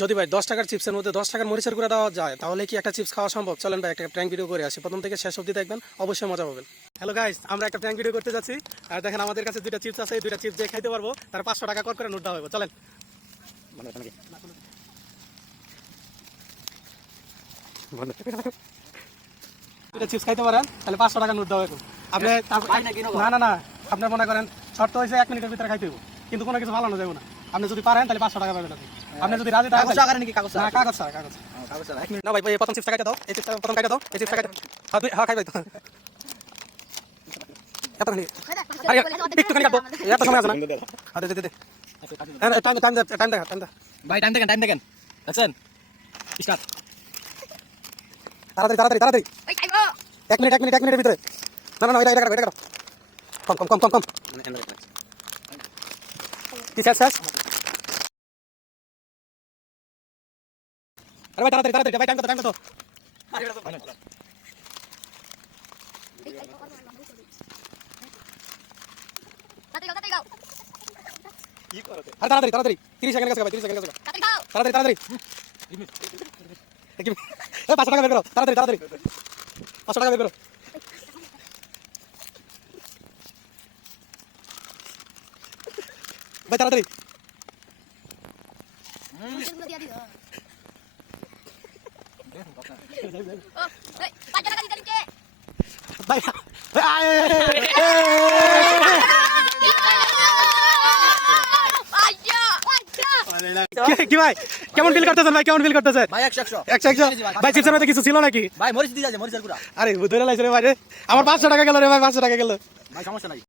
যদি ভাই 10 টাকার চিপসের মধ্যে 10 টাকার মরিচের গুঁড়া দেওয়া যায় তাহলে কি একটা চিপস খাওয়া সম্ভব? চলেন ভাই একটা প্র্যাঙ্ক ভিডিও করে আসি, প্রথম থেকে শেষ অবধি দেখবেন, অবশ্যই মজা পাবেন। হ্যালো গাইস, আমরা একটা প্র্যাঙ্ক ভিডিও করতে যাচ্ছি। আর দেখেন আমাদের কাছে দুইটা চিপস আছে, এই দুইটা চিপস দিয়ে খাইতে পারবো, তার 500 টাকা কর করে নোট দেওয়া হবে। চলেন দুইটা চিপস খাইতে পারেন তাহলে 500 টাকা নোট দেওয়া হবে। আপনি না না আপনার মনে করেন শর্ত হয়েছে 1 মিনিটের ভিতরে খাইতে হবে, কিন্তু কোনো কিছু ভালো না যাবে না। আপনি যদি পারেন তাহলে 500 টাকা পাবেন। আপনি যদি রাজি থাকেন কাগজ না ভাই, প্রথম চিপস খাইতে দাও, এই চিপস প্রথম খাইতে দাও, এই চিপস খাইতে হ্যাঁ খাই ভাই তো একটুখানি কাটবো, এত সময় আছে না। দে দে দে টাইম দেখা ভাই টাইম দেখেন দেখছেন স্টার্ট তাড়াতাড়ি 1 মিনিটের ভিতরে। না এটা কাটো কম কি শেষ আরে ভাই তাড়াতাড়ি ভাই টাইম কত আরে তাড়াতাড়ি 30 সেকেন্ড গেছে ভাই, 30 সেকেন্ড গেছে তাড়াতাড়ি এই 500 টাকা বের করো তাড়াতাড়ি 500 টাকা বের করো ভাই তাড়াতাড়ি। ভাই কি ভাই কেমন ফিল করতেছেন ভাই? ভাই 100 ভাই চিপসের মধ্যে কিছু ছিল নাকি? ভাই মরিচ দিয়ে যাচ্ছে মরিচের গুঁড়া আরে ধরে লাইছে রে ভাই রে, আমার 500 টাকা গেল রে ভাই, 500 টাকা গেল ভাই সমস্যা নাই।